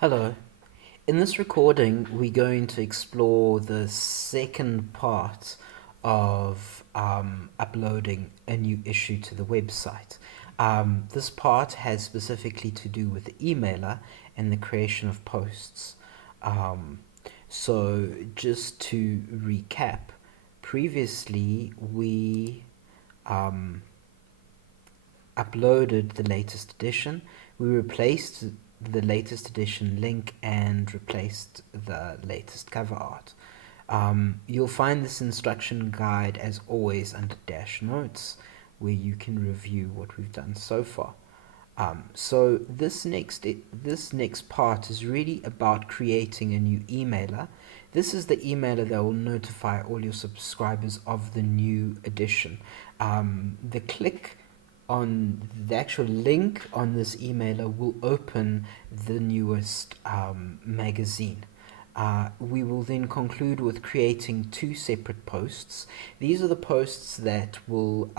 Hello. In this recording, we're going to explore the second part of uploading a new issue to the website. This part has specifically to do with the emailer and the creation of posts. Um, so, just to recap, previously we um, uploaded the latest edition. We replaced the latest edition link and replaced the latest cover art. You'll find this instruction guide as always under dash notes where you can review what we've done so far. So this next part is really about creating a new emailer. This is the emailer that will notify all your subscribers of the new edition. The click on the actual link on this emailer will open the newest magazine. We will then conclude with creating two separate posts. These are the posts that will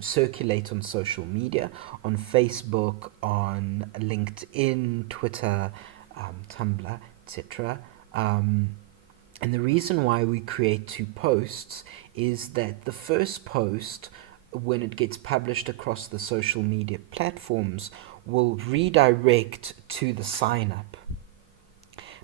circulate on social media, on Facebook, on LinkedIn, Twitter, Tumblr, etc. And the reason why we create two posts is that the first post, when it gets published across the social media platforms, will redirect to the sign up.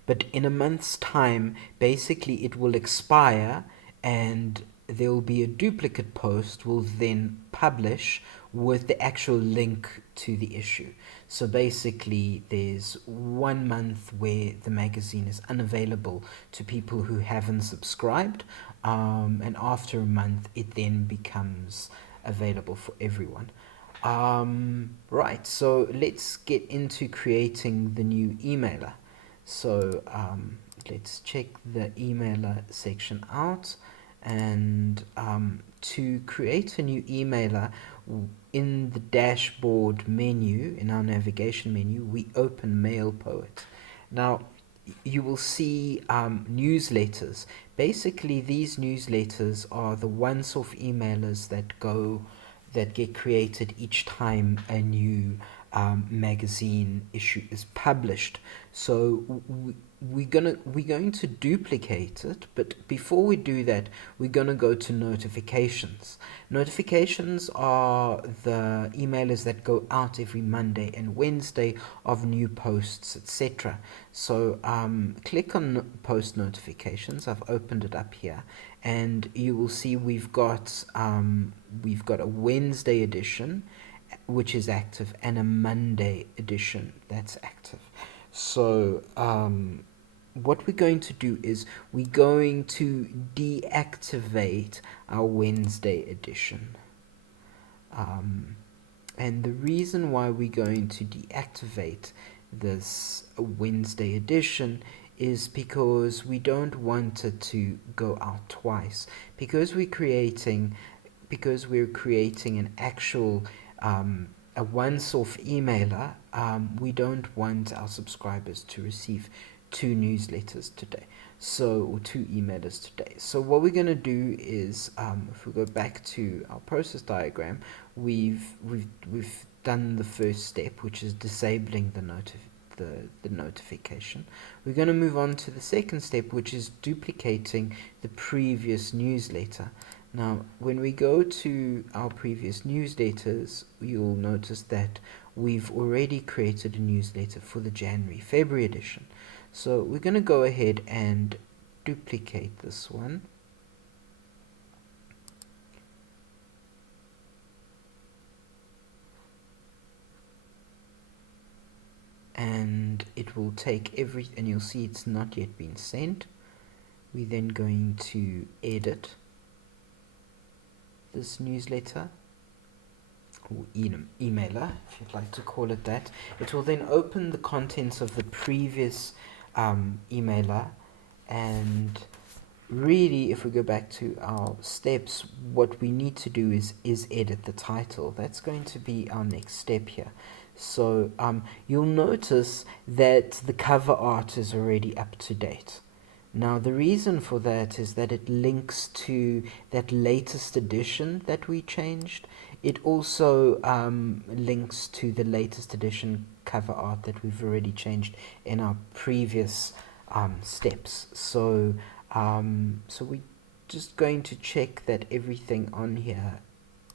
But in a month's time, basically it will expire and there will be a duplicate post will then publish with the actual link to the issue. So basically there's 1 month where the magazine is unavailable to people who haven't subscribed, and after a month it then becomes available for everyone. Right, so let's get into creating the new emailer. So let's check the emailer section out, and to create a new emailer, in the dashboard menu, in our navigation menu, we open MailPoet. Now you will see newsletters. Basically these newsletters are the once-off emailers that get created each time a new magazine issue is published. So we're going to duplicate it, but before we do that, we're going to go to notifications. Notifications are the emailers that go out every Monday and Wednesday of new posts, etc. So click on post notifications. I've opened it up here, and you will see we've got a Wednesday edition which is active, and a Monday edition that's active. So what we're going to do is we're going to deactivate our Wednesday edition. And the reason why we're going to deactivate this Wednesday edition is because we don't want it to go out twice. Because we're creating an actual a once-off emailer, we don't want our subscribers to receive two newsletters today, or two emailers today. So what we're going to do is, if we go back to our process diagram, we've done the first step, which is disabling the notification. We're going to move on to the second step, which is duplicating the previous newsletter. Now, when we go to our previous newsletters, you'll notice that we've already created a newsletter for the January-February edition. So we're going to go ahead and duplicate this one. And it will take and you'll see it's not yet been sent. We're then going to edit this newsletter, or emailer, if you'd like to call it that. It will then open the contents of the previous emailer, and really, if we go back to our steps, what we need to do is edit the title. That's going to be our next step here. So you'll notice that the cover art is already up to date. Now the reason for that is that it links to that latest edition that we changed. It also links to the latest edition cover art that we've already changed in our previous steps. So we're just going to check that everything on here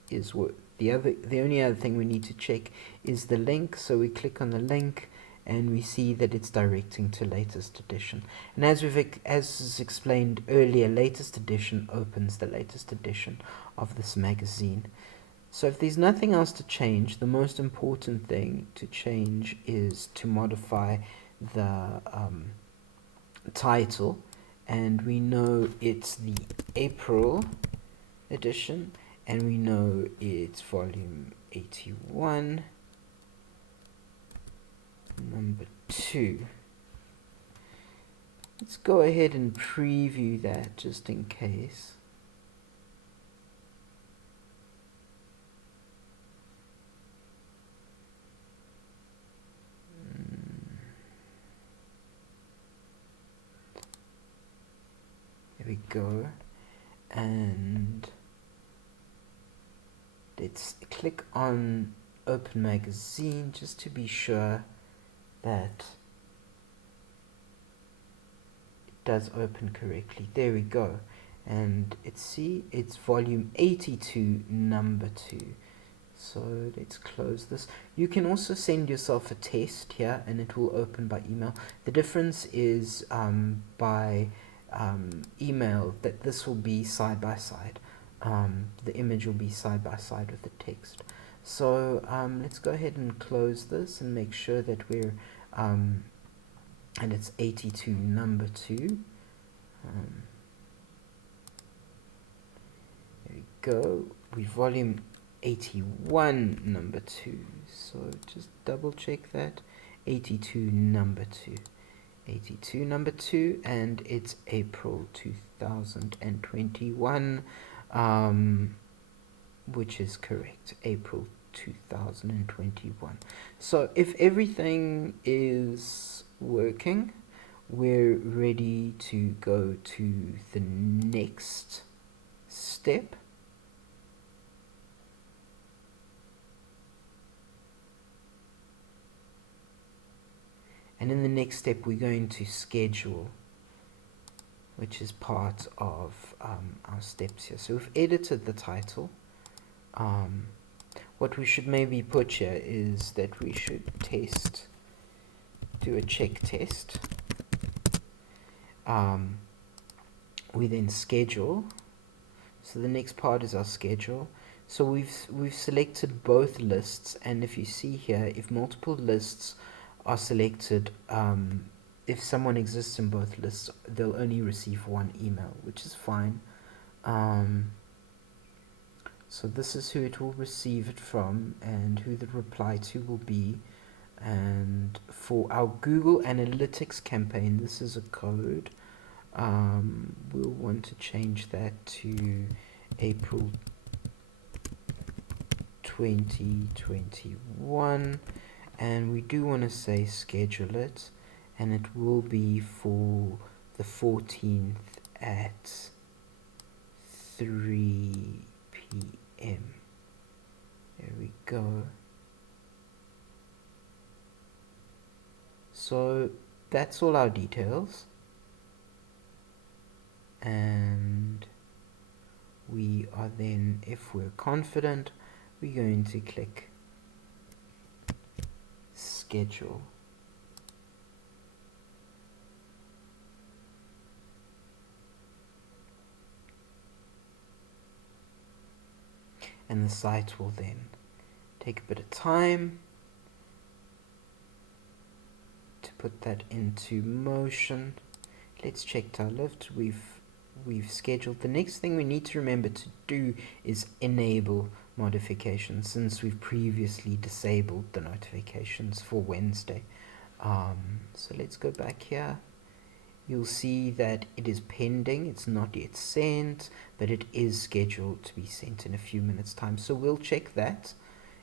is what the only other thing we need to check is the link. So we click on the link and we see that it's directing to latest edition. And as is explained earlier, latest edition opens the latest edition of this magazine. So if there's nothing else to change, the most important thing to change is to modify the title, and we know it's the April edition, and we know it's volume 81, number 2. Let's go ahead and preview that just in case. There we go. And let's click on Open Magazine just to be sure that it does open correctly. There we go. And it's volume 82, number 2. So let's close this. You can also send yourself a test here and it will open by email. The difference is by email that this will be side by side. The image will be side by side with the text. So let's go ahead and close this and make sure that we're and it's 82, number 2. There we go. We volume 81, number 2. So just double check that. 82, number 2. 82, number 2, and it's April 2021, which is correct. April 2021. So if everything is working, we're ready to go to the next step. And in the next step, we're going to schedule, which is part of our steps here. So we've edited the title. What we should maybe put here is that we should do a check test. We then schedule. So the next part is our schedule. So we've selected both lists, and if you see here, if multiple lists are selected, if someone exists in both lists, they'll only receive one email, which is fine. So this is who it will receive it from and who the reply to will be. And for our Google Analytics campaign, this is a code. We'll want to change that to April 2021. And we do want to say schedule it, and it will be for the 14th at 3 p.m. There we go. So that's all our details, and we are then, if we're confident, we're going to click schedule. And the site will then take a bit of time to put that into motion. Let's check our lift. We've scheduled. The next thing we need to remember to do is enable modifications, since we've previously disabled the notifications for Wednesday. So let's go back here. You'll see that it is pending. It's not yet sent, but it is scheduled to be sent in a few minutes time. So we'll check that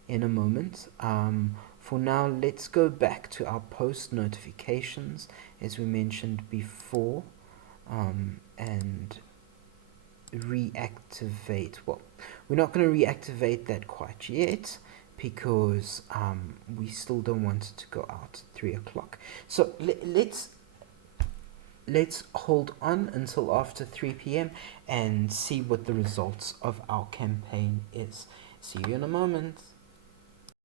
in a moment. For now, let's go back to our post notifications, as we mentioned before, and reactivate. Well, we're not going to reactivate that quite yet because we still don't want it to go out at 3 o'clock. So let's hold on until after 3 p.m. and see what the results of our campaign is. See you in a moment.